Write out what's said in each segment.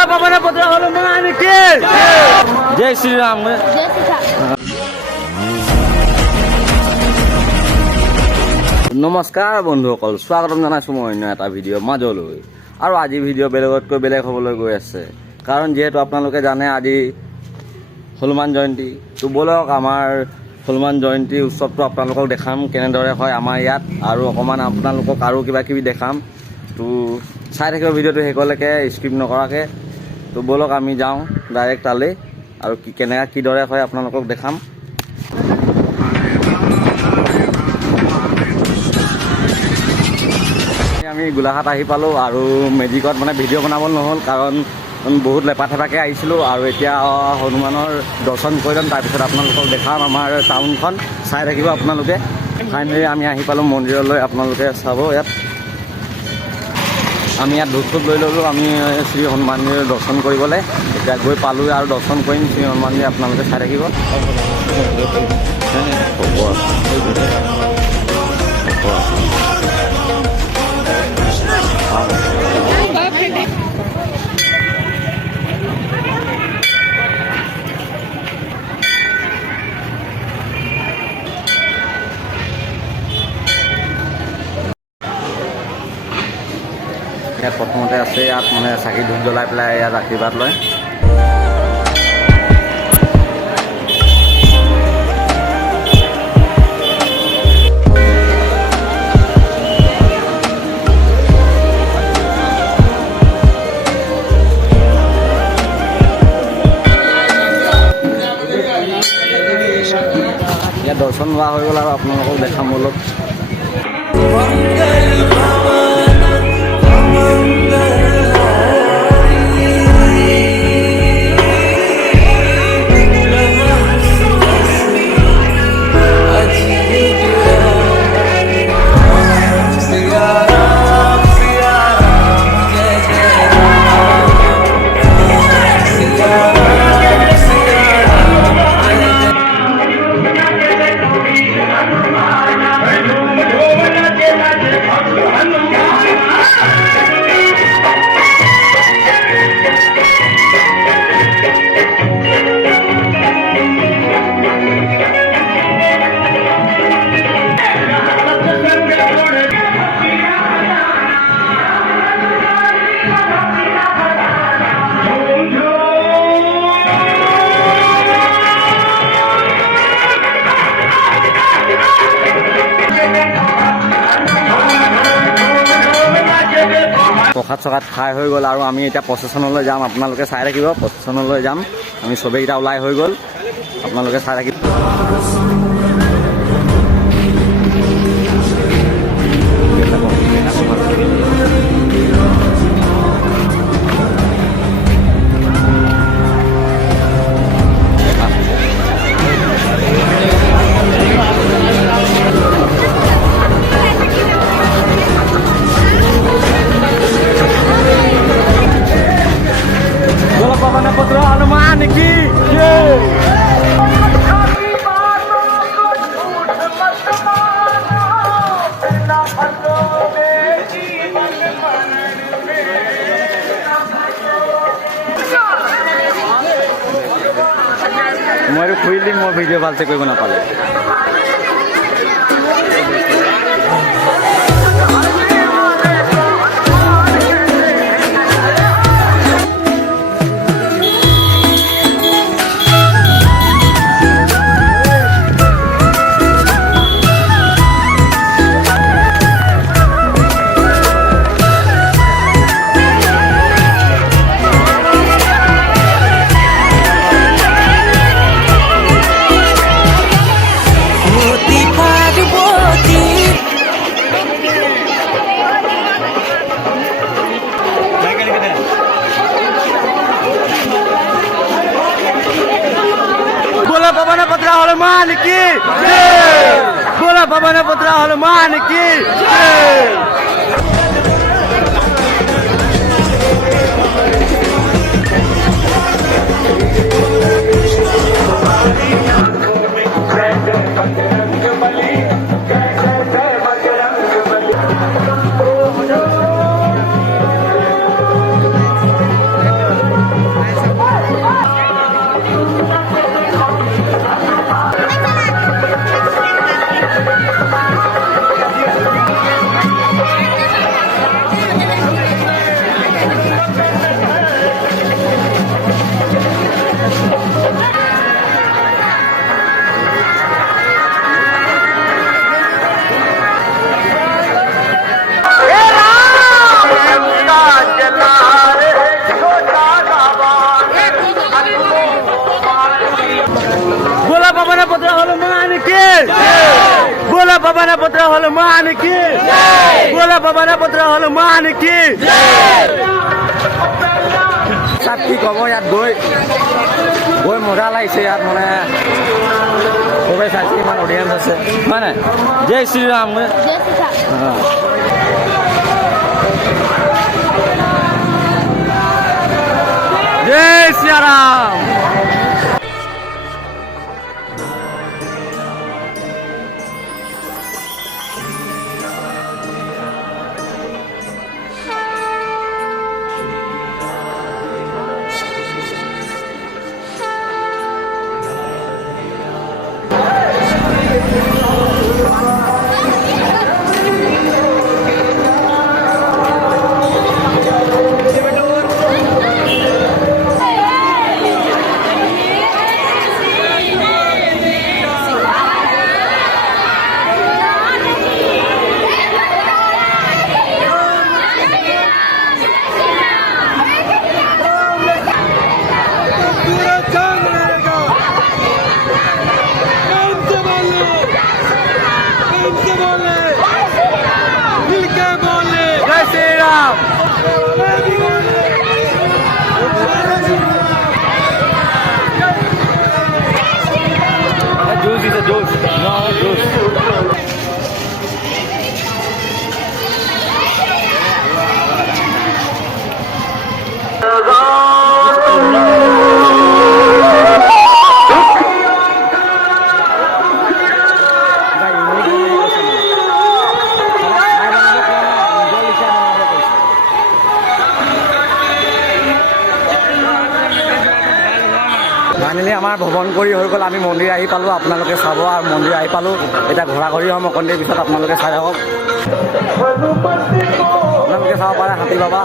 बोला पवन पुत्र हनुमान की जय श्री राम। নমস্কাৰ বন্ধুসকল, স্বাগতম জনাইছোঁ মই অন্য এটা ভিডিঅ' মাজলৈ। আৰু আজি ভিডিঅ' বেলেগতকৈ বেলেগ হ'বলৈ গৈ আছে, কাৰণ যিহেতু আপোনালোকে জানে আজি হনুমান জয়ন্তী। তো ব'লক আমাৰ হনুমান জয়ন্তী উৎসৱটো আপোনালোকক দেখাম কেনেদৰে হয় আমাৰ ইয়াত, আৰু অকণমান আপোনালোকক আৰু কিবা কিবি দেখাম। তো চাই থাকিব ভিডিঅ'টো শেষলৈকে, স্কিপ নকৰাকৈ। তো ব'লক আমি যাওঁ ডাইৰেক্ট তালৈ, আৰু কেনেকৈ কিদৰে হয় আপোনালোকক দেখাম। আমি গোলাঘাট আহি পালোঁ, আৰু মেজিকত মানে ভিডিঅ' বনাব নহ'ল, কাৰণ বহুত লেপা থেপাকৈ আহিছিলোঁ। আৰু এতিয়া হনুমানৰ দৰ্শন কৰি ল'ম, তাৰপিছত আপোনালোকক দেখাম আমাৰ টাউনখন। চাই থাকিব আপোনালোকে। ফাইনেলি আমি আহি পালোঁ মন্দিৰলৈ, আপোনালোকে চাব। ইয়াত আমি ইয়াত ধূপ চুপ লৈ ল'লোঁ আমি শ্ৰী হনুমান মন্দিৰ দৰ্শন কৰিবলৈ। এতিয়া গৈ পালোঁ আৰু দৰ্শন কৰিম শ্ৰী হনুমান মন্দিৰ, আপোনালোকে চাই থাকিব। ইয়াত প্ৰথমতে আছে, ইয়াত মানে চাকি ধূপ জ্বলাই পেলাই ইয়াত আশীৰ্বাদ লয়। ইয়াত দৰ্শন লোৱা হৈ গ'ল, আৰু আপোনালোকক দেখাম অলপ। প্ৰসাদ চসাদ খাই হৈ গ'ল, আৰু আমি এতিয়া প্ৰচেশ্যনলৈ যাম। আপোনালোকে চাই থাকিব, প্ৰচেশ্যনলৈ যাম আমি চবেই। এতিয়া ওলাই হৈ গ'ল, আপোনালোকে চাই থাকিব। पुत्र हनुमान की जय। मैं खुली मैं भिडिओ भालते कोई ना पाले। पवन पुत्र हनुमान की जय। बोला पवन पुत्र हनुमान की जय। हनुमान की बोला पवन पुत्र हनुमान की बोला पवन पुत्र हनुमान की सात की कब याद गई गई मजा लगे यार मैं সবাই চাইছে ইমান অডিয়েন্স আছে হয় নাই জয় শ্রীরাম জয় শ্রীরাম ফাইনেলি আমাৰ ভ্ৰমণ কৰি হৈ গ'ল আমি মন্দিৰ আহি পালোঁ আপোনালোকে চাব আৰু মন্দিৰ আহি পালোঁ এতিয়া ঘূৰা ঘূৰি হ'ম অকণ দেৰি পিছত আপোনালোকে চাই থাকক আপোনালোকে চাব পাৰে হাতী বাবা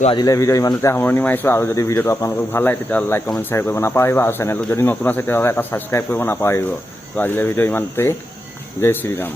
তো আজিলৈ ভিডিঅ' ইমানতে সামৰণি মাৰিছোঁ আৰু যদি ভিডিঅ'টো আপোনালোকক ভাল লাগে তেতিয়াহ'লে লাইক কমেণ্ট শ্বেয়াৰ কৰিব নাপাহৰিব আৰু চেনেলটো যদি নতুন আছে তেতিয়াহ'লে এটা ছাবস্ক্ৰাইব কৰিব নাপাহৰিব তো আজিলৈ ভিডিঅ' ইমানতেই জয় শ্ৰীৰাম।